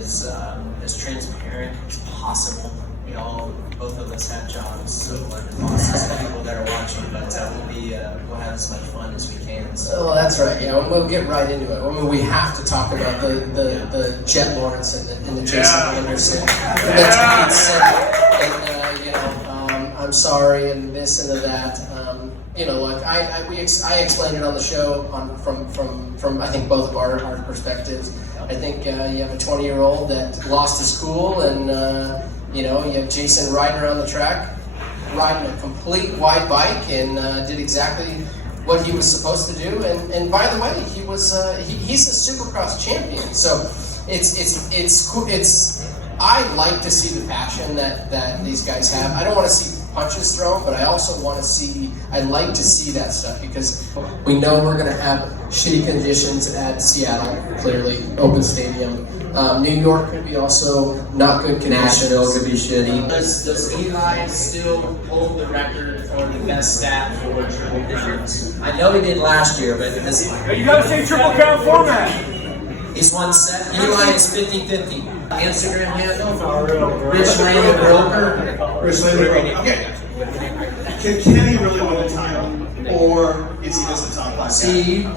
as transparent as possible. Both of us have jobs, so we're the bosses of people that are watching, but we'll have as much fun as we can. So. Well, that's right. Yeah, we'll get right into it. I mean, we have to talk about the Jett Lawrence and the Jason Anderson. I'm sorry, and this and the that. Look, I explained it on the show from I think both of our perspectives. I think you have a 20-year-old that lost his cool, and you have Jason riding around the track, riding a complete wide bike, and did exactly what he was supposed to do. And by the way, he's a Supercross champion. So it's I like to see the passion that these guys have. I don't want to see punches thrown, but I also I like to see that stuff, because we know we're going to have shitty conditions at Seattle, clearly, open stadium. New York could be also not good conditions. Nashville could be shitty. Does Eli still hold the record for the best stat for triple digits? I know he did last year, but this... You gotta say Triple Crown format! He's won 7. Eli is 50-50. Instagram handle for Rich Lane the Broker. Rich Lane the Broker. Okay. Can Kenny really win the title? Or is he just a top 5 guy? See, why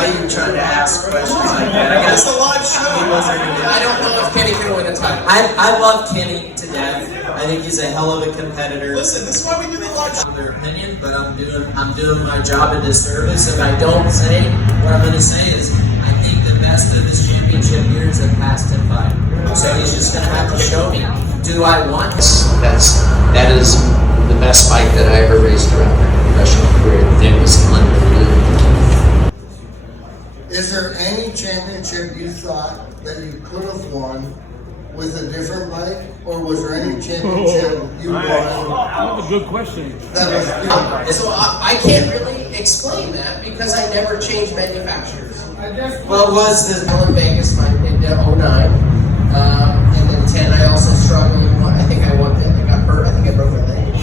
are you trying to ask questions like that? I guess it's a live show. I don't know if Kenny can win a title. I love Kenny to death. I think he's a hell of a competitor. Listen, this is why we do the live show. Their opinion, but I'm doing my job a disservice if I don't say what I'm going to say is I think the best of his championship years have passed him by. So he's just going to have to show me. Do I want? That is the best bike that I ever raced around my professional career. It was unbelievable. Is there any championship you thought that you could have won with a different bike, or was there any championship you won? That's a good question. That was, So I can't really explain that because I never changed manufacturers. Well, was the in Vegas in 09, and then 10 I also struggled. I think I got hurt. I think I broke my leg.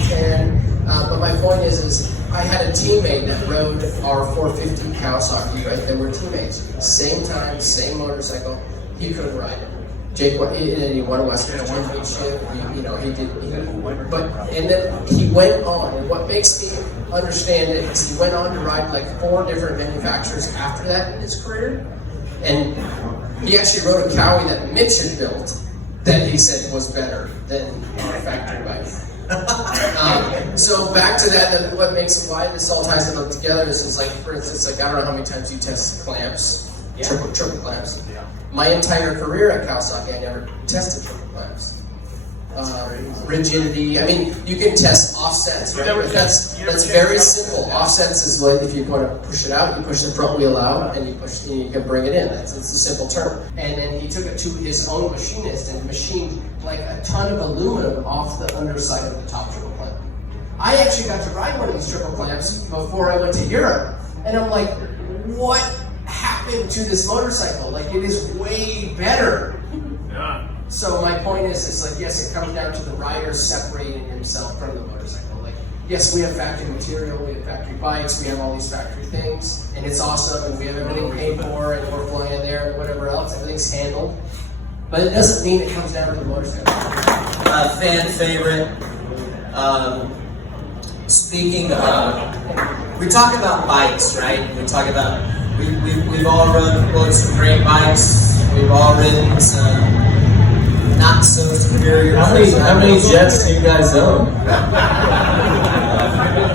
But my point is I had a teammate that rode our 450 Kawasaki, right? They were teammates. Same time, same motorcycle. He couldn't ride it. Jake, and he won Western Championship. He did. And then he went on. And what makes me understand it is he went on to ride like 4 different manufacturers after that in his career. And he actually rode a Cowie that Mitch had built that he said was better than our factory bike. So back to that, what makes why this all ties it all together is like, for instance, like I don't know how many times you test clamps, triple clamps. My entire career at Kawasaki, I never tested triple clamps. Rigidity. I mean, you can test offsets, right? But that's very simple. Offsets is like if you want to push it out, you push the front wheel out, and you can bring it in. It's a simple term. And then he took it to his own machinist and machined like a ton of aluminum off the underside of the top triple clamp. I actually got to ride one of these triple clamps before I went to Europe, and I'm like, what happened to this motorcycle? Like, it is way better. Yeah. So my point is, it's like, yes, it comes down to the rider separating himself from the motorcycle. Like, yes, we have factory material, we have factory bikes, we have all these factory things, and it's awesome, and we have everything paid for, and we're flying there, and whatever else, everything's handled. But it doesn't mean it comes down to the motorcycle. fan favorite. Speaking of, we talk about bikes, right? We talk about we've all rode some great bikes. We've all ridden some not so superior. How many Jetts do you guys own?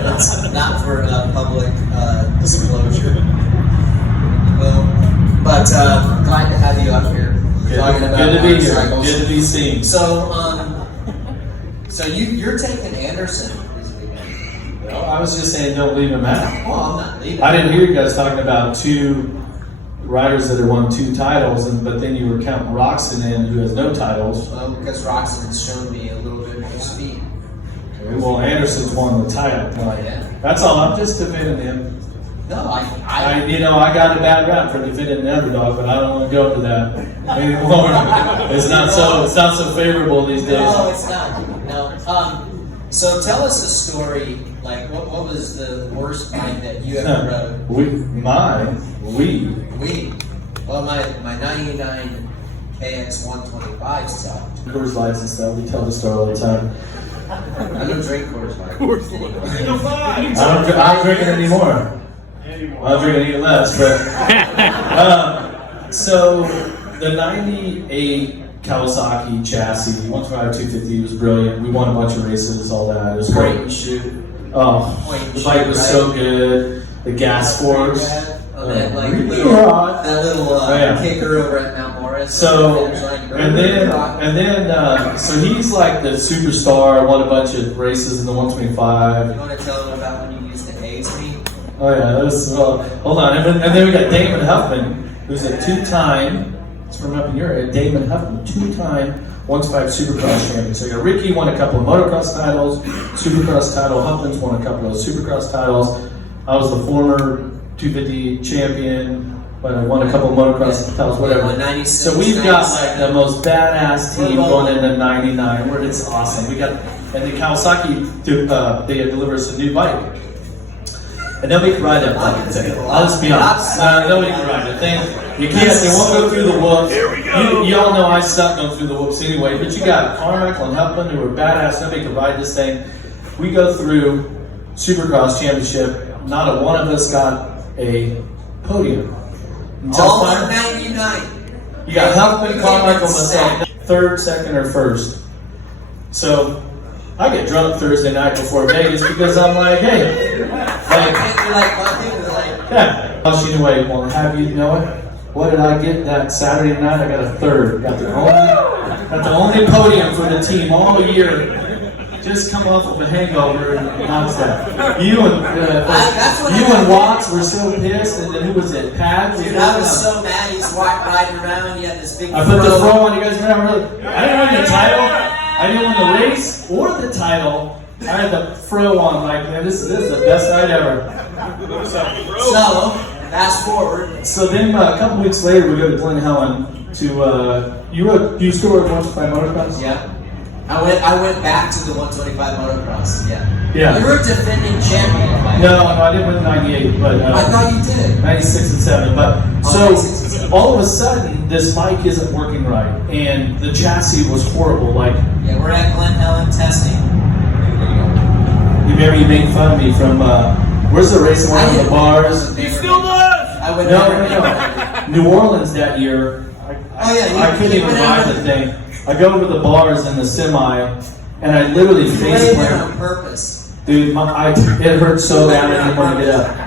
That's not for public disclosure. Well, but glad to have you up here. Good to be here. Good to be seen. So, you're taking Anderson this weekend. Well, I was just saying, don't leave him out. Well, I'm not leaving. I didn't hear you guys talking about 2 riders that have won 2 titles, but then you were counting Roczen in, who has no titles. Well, because Roczen's shown me a little bit more speed. Well, Anderson's won the title. Yeah. That's all. I'm just defending him. No, I got a bad rap for defending the underdog, but I don't want to go to that anymore. It's not so favorable these days. No, it's not. No. So tell us the story. Like, what was the worst bike that you ever rode? We. Well, my 99 KX 125 sucked. Coors Lights and stuff. We tell the story all the time. I don't drink Coors Light. I don't drink it anymore. I'll drink it even less. But so the '98 Kawasaki chassis, 125 250 was brilliant. We won a bunch of races, all that. It was Point great. and shoot. Oh, Point and the bike shoot, was right? so good. The gas force. That like Really little, hot. that little Oh, yeah. kicker over at Mount Morris. So There's like and then so he's like the superstar. Won a bunch of races in the 125. You want to tell them about when you used to haze me? Oh yeah, that was hold on. And then we got Damon Huffman, who's a two-time. It's from up in your area. Damon Huffman, two-time 125 Supercross champion. So you got Ricky won a couple of motocross titles, Supercross title. Huffman's won a couple of Supercross titles. I was the former 250 champion, but I won a couple of motocross titles, whatever. 96, So we've got 97. like the most badass team going into '99. Where it's awesome. We got and the Kawasaki they deliver us a new bike. And nobody can ride that fucking thing. Let's be honest. Nobody can ride that thing. You can't. They won't go through the whoops. Here we go. You all know I suck going through the whoops anyway. But you got Carmichael and Huffman who are badass. Nobody can ride this thing. We go through Supercross championship. Not a one of us got a podium. Until All finally- 99. you got Huffman, Carmichael, myself, third, second, or first. So I get drunk Thursday night before Vegas because I'm like, hey, You're like, like nothing. You're like, yeah. Pushing away. Well, have you know it? What did I get that Saturday night? I got a third. Got the only podium for the team all year. Just come off of a hangover and non's that. You and Watts were so pissed, and then who was it? Pat? dude, I was so mad. He's riding around. He had this big. I put the fro. throw on. You guys remember? I didn't win the title. I didn't win the race or the title. I had the fro on. Like, man, this is the best night ever. So fast forward. So then a couple weeks later, we go to Glen Helen to you still work once by motocross? Yeah. I went back to the 125 motocross. Yeah. Yeah. You were defending champion. Right? No, I didn't win '98, but I thought you did. '96 and '7. But Oh, 96 and 7. all of a sudden, this bike isn't working right, and the chassis was horrible. Like, Yeah, we're at Glen Helen testing. you remember you made fun of me from where's the race one of the bars? He still does. I would No, never. New Orleans that year. Oh, yeah, you I couldn't came even in ride on the thing. I go over the bars in the semi, and I literally You face laid it planted. on purpose. Dude, it hurt so bad I didn't want to get up.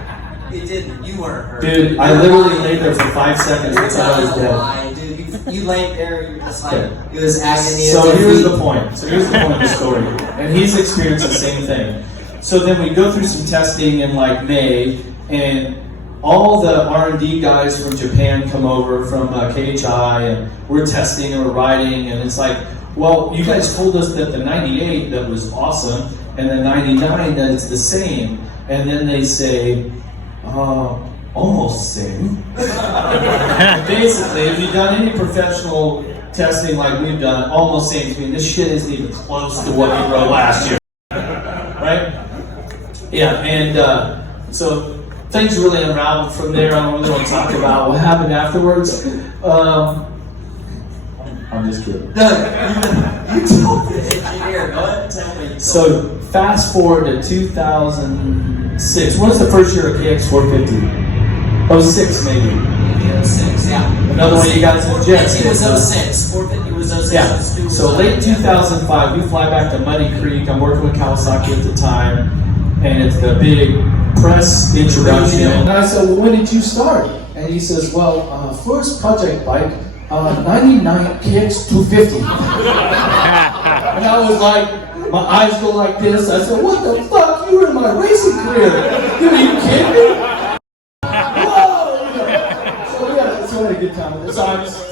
It didn't. You weren't hurt. Dude, I literally laid there for 5 seconds You're until I was telling a dead. lie, dude. You laid there. You're just like Okay. it was agony. So of here's defeat. the point. of the story. And he's experienced the same thing. So then we go through some testing in like May, and all the R&D guys from Japan come over from KHI, and we're testing and we're riding, and it's like, well, you guys told us that the 98 that was awesome, and the 99 that it's the same, and then they say, almost same. Basically, if you've done any professional testing like we've done, almost same. I mean, this shit isn't even close to what you wrote last year, right? Yeah, and so things really unraveled from there. I don't really want to talk about what happened afterwards. I'm just kidding. No, you told the engineer. Go ahead and tell me. So fast forward to 2006. What was the first year of KX 450? 06 maybe. Yeah, 06, yeah. Another one you guys in Jett. 450 was 06. 450 was 06. Yeah. was So late 06. 2005, we fly back to Muddy Creek. I'm working with Kawasaki at the time, and it's the big press introduction. And I said, "Well, when did you start?" And he says, "Well, first project bike, 99 KX 250." And I was like, my eyes go like this. I said, "What the fuck? You were in my racing career? Are you kidding me?" So we had a good time with this.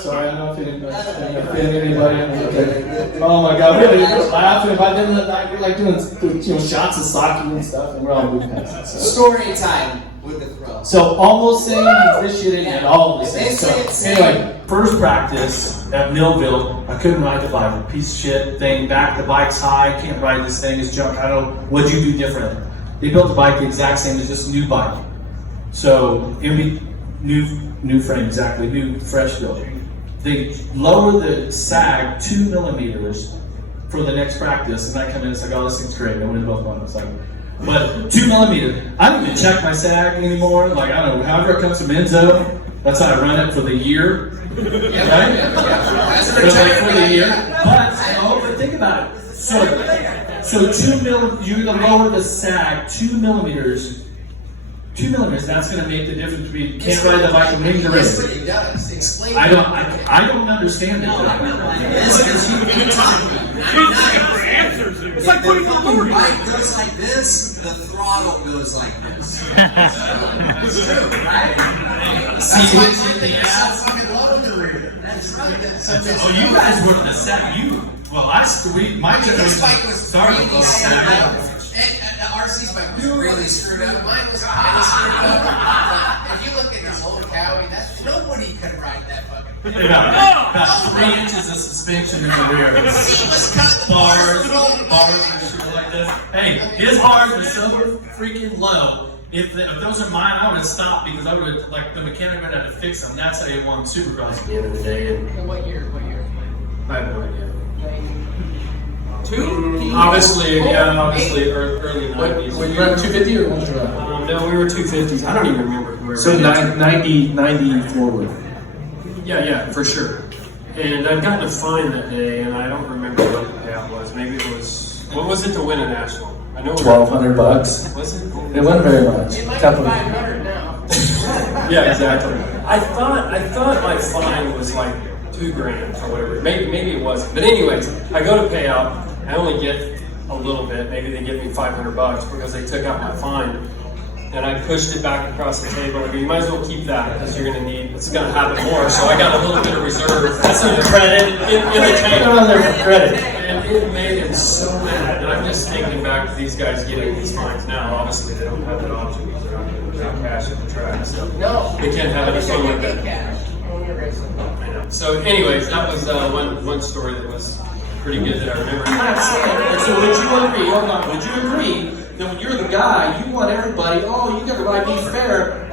Sorry, I don't know if it offended anybody. Okay. Oh my God, really? You're just laughing. If I didn't, you're like doing shots of sake and stuff, and we're all moving past it. So. Story time with the throw. So almost saying this shit ain't at all the If same. they say it's So anyway, first practice at Millville, I couldn't ride the bike. Piece of shit thing. Back the bike's high. Can't ride this thing. It's junk. I don't know. What'd you do different? They built the bike the exact same as this new bike. So it'd be new new frame, exactly, new fresh build. They lower the sag 2 millimeters for the next practice, and I come in, it's like, oh, this thing's great, I win both ones. It's like, but 2 millimeters, I don't even check my sag anymore. Like, I don't know, however it comes to Menzo, that's how I run it for the year. Right? For the year. But think about it. So 2 mil, you're gonna lower the sag 2 millimeters. 2 millimeters, that's gonna make the difference between can't ride the bike and wing the wrist. You gotta explain. I don't understand it. It's like putting the Your bike goes like this, the throttle goes like this. It's true, right? That's why I think it's so fucking low in the rear. That's right. Oh, you guys were the sag. My His bike was started really with screwed sag. up. RC's bike was really screwed up. Mine was kind of screwed up. If you look at his whole Cowie, nobody could ride that fucking thing. About 3 inches of suspension in the rear. The seat was cut. Bars and shit like this. Hey, his bars were so freaking low. If those are mine, I would have stopped because I would have, like, the mechanic would have had to fix them. That's how you won Supercross at the end of the day. And What year? I have no idea. Obviously, early 90s. Were you running 250 or 125? No, we were 250s. I don't even remember who we were. So 90 forward. Yeah, for sure. And I'd gotten a fine that day, and I don't remember what the payout was. Maybe it was, what was it to win a national? I know $1,200. Was it? It wasn't very much. It might be 500 now. Yeah, exactly. I thought my fine was like $2,000 or whatever. Maybe it wasn't. But anyways, I go to pay out. I only get a little bit. Maybe they give me $500 because they took out my fine. And I pushed it back across the table. I go, you might as well keep that because you're going to need. It's going to happen more. So I got a little bit of reserve. That's some credit in the tank. Put it on there for credit. And it made him so mad. And I'm just thinking back to these guys getting these fines now. Obviously, they don't have that option because they're not getting without cash at the track. So No. they can't have any fun with that. Cash. Only a race. I know. So, anyways, that was one story that was pretty good that I remember. And so would you agree, hold on, would you agree that when you're the guy, you want everybody, oh, you gotta ride me fair,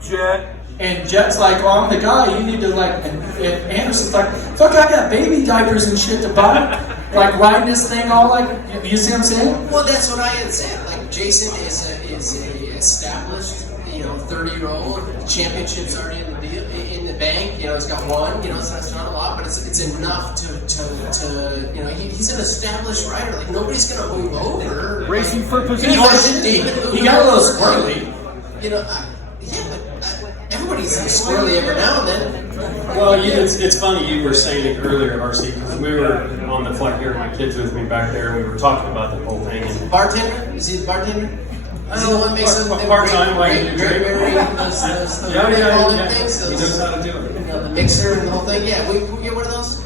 Jett. and Jett's like, oh, I'm the guy, you need to like, and Anderson's like, fuck, I got baby diapers and shit to buy, like riding this thing all like, you see what I'm saying? Well, that's what I had said. Like, Jason is a established, 30-year-old. Championship's already in the deal, in the bank. He's got one. It's not a lot, but it's enough to he's an established rider. Like, nobody's gonna move over. Racing for position. He got a little squirrely. But everybody's like squirrely every now and then. Well, it's funny you were saying it earlier, RC, because we were on the flight here, my kids with me back there, and we were talking about the whole thing. And Bartender? Is he the bartender? Is he the one that makes them part-time, like, those yeah. things? He knows how to do it. The mixer and the whole thing. Yeah, we get one of those.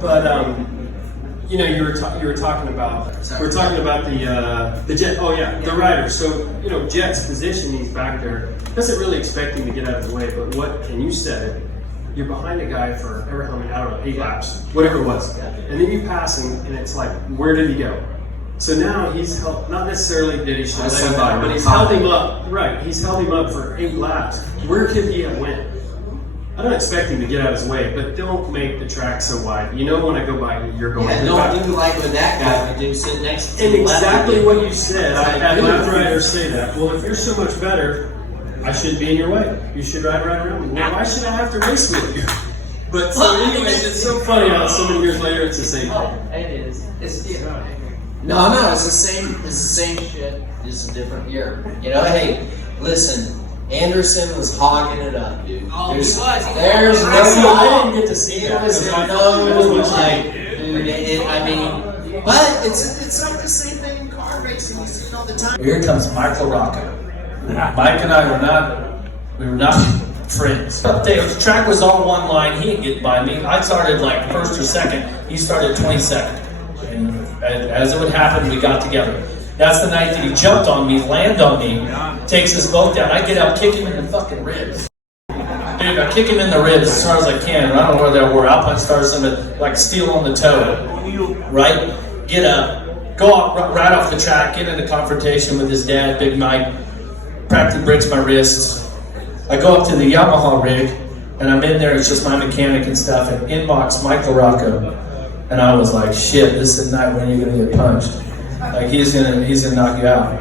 But you were talking about the Jett. Oh yeah, the rider. So Jett's position, he's back there. Doesn't really expect him to get out of the way. But and you said it, you're behind a guy for how many? I don't know, 8 laps, whatever it was, and then you pass him, and it's like, where did he go? So now he's held, not necessarily that he should let him by, but he's held him up. Right, he's held him up for 8 laps. Where could he have went? I don't expect him to get out of his way, but don't make the track so wide. When I go by, you're going to Don't do like with that guy would do, sit next to And him. exactly what you said. I've had left riders say that. Well, if you're so much better, I shouldn't be in your way. You should ride right around me. Well, why should I have to race with you? But so anyways, it's so funny how so many years later it's the same thing. It is. No, it's the same. It's the same shit. Just a different year. Hey, listen. Anderson was hogging it up, dude. Oh, he was. There's no. I didn't get to see It that. was because no I- like, dude. But it's like the same thing in car racing. You see it all the time. Here comes Mike LaRocco. Mike and I were not friends. The track was all one line. He didn't get by me. I started like first or second. He started 22nd. And as it would happen, we got together. That's the night that he jumped on me, landed on me, takes his boat down. I get up, kick him in the fucking ribs. Dude, I kick him in the ribs as hard as I can. I don't know where they were. Alpine Stars and like steel on the toe. Right? Get up, go off, right off the track, get into confrontation with his dad, Big Mike. Practically breaks my wrists. I go up to the Yamaha rig. And I'm in there, it's just my mechanic and stuff, and inbox Mike LaRocco. And I was like, shit, this is the night when you're gonna get punched. Like he's gonna knock you out.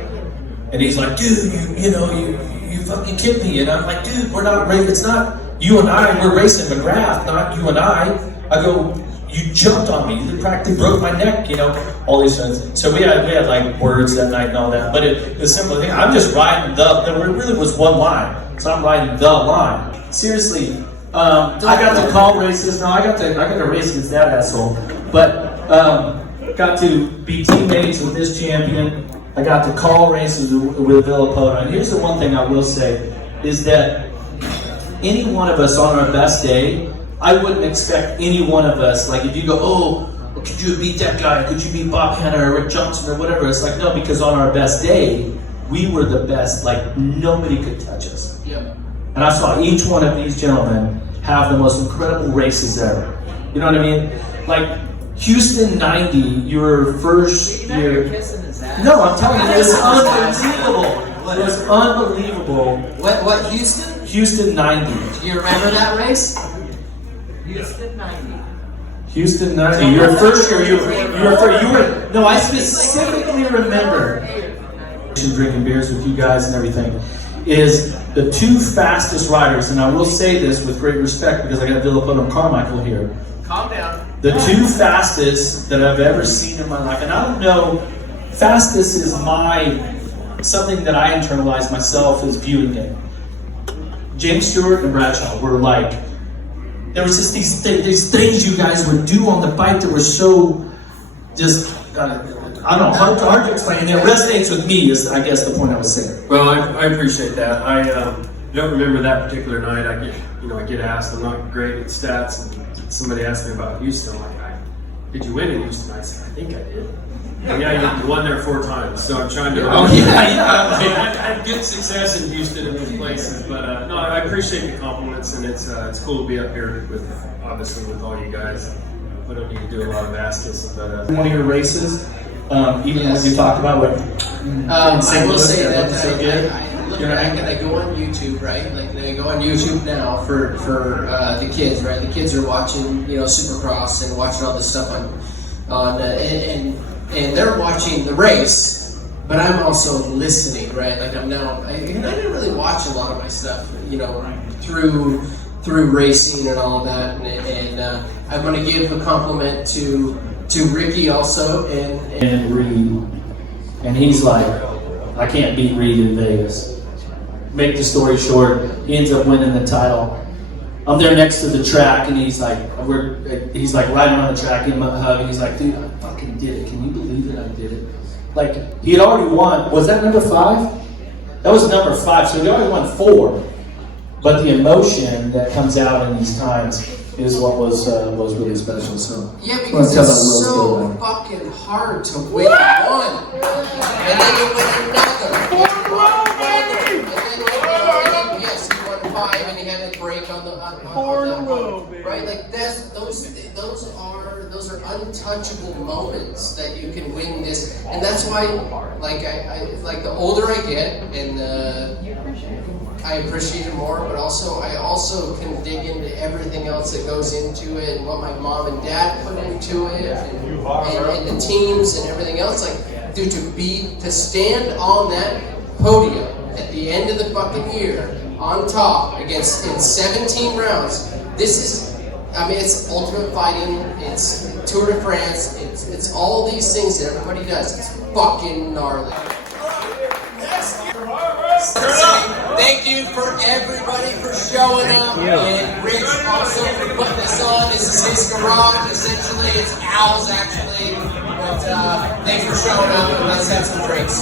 And he's like, dude, you fucking kicked me. And I'm like, dude, we're not racing. It's not you and I. We're racing McGrath, not you and I. I go, you jumped on me. You practically broke my neck. All these things. So we had like words that night and all that. But it's a simple thing. I'm just riding there really was one line. So I'm riding the line. Seriously, I got to call races. No, I got to race against that asshole. But got to be teammates with this champion. I got to call races with Villopoto. And here's the one thing I will say, is that any one of us on our best day, I wouldn't expect any one of us, like if you go, oh, could you beat that guy? Could you beat Bob Hanna or Rick Johnson or whatever? It's like, no, because on our best day, we were the best. Like nobody could touch us. Yep. And I saw each one of these gentlemen have the most incredible races ever. You know what I mean? Like Houston 90, your first year. No, I'm telling you, it was unbelievable. It was unbelievable. What, Houston? Houston 90. Do you remember that race? Houston 90. Houston 90. Your first year, you were. No, I specifically remember drinking beers with you guys and everything. Is the two fastest riders, and I will say this with great respect because I got Villopoto and Carmichael here. Calm down. The two fastest that I've ever seen in my life, and I don't know, fastest is something that I internalized myself as viewing it. James Stewart and Bradshaw were like, there was just these things you guys would do on the bike that were so just, I don't know, hard to explain. It resonates with me is, I guess, the point I was saying. Well, I appreciate that. I don't remember that particular night. I get asked. I'm not great at stats, and somebody asked me about Houston. I'm like, did you win in Houston? I said, I think I did. And yeah, you won there 4 times. So I'm trying to. Oh yeah. I had good success in Houston and those places, but no, I appreciate the compliments, and it's cool to be up here with all you guys. I don't need to do a lot of asking, but One of your races, even when you talked about what. I will say that so good. I look back and I go on YouTube, right? Like I go on YouTube now for the kids, right? The kids are watching, Supercross and watching all this stuff on and they're watching the race, but I'm also listening, right? Like I didn't really watch a lot of my stuff, through racing and all of that, and I want to give a compliment to Ricky also And Reed, and he's like, I can't beat Reed in Vegas. Make the story short, he ends up winning the title. I'm there next to the track, and he's like riding on the track, give him a hug, and he's like, dude, I fucking did it. Can you believe that I did it? Like, he had already won. Was that number 5? That was number 5. So he already won 4. But the emotion that comes out in these times is what was really special. So yeah, because it's so fucking hard to win one, and then you win another. Yes, you won 5, and you had a break on the right. Like those are untouchable moments that you can win this, and that's why, like I the older I get, and I appreciate it more, but I also can dig into everything else that goes into it, and what my mom and dad put into it, and the teams and everything else. Like, dude, to stand on that podium at the end of the fucking year, on top, in 17 rounds, it's ultimate fighting, it's Tour de France, it's all these things that everybody does. It's fucking gnarly. Thank you for everybody for showing up, and Rich also for putting this on. This is his garage, essentially. It's Al's, actually. But thanks for showing up, and let's have some drinks.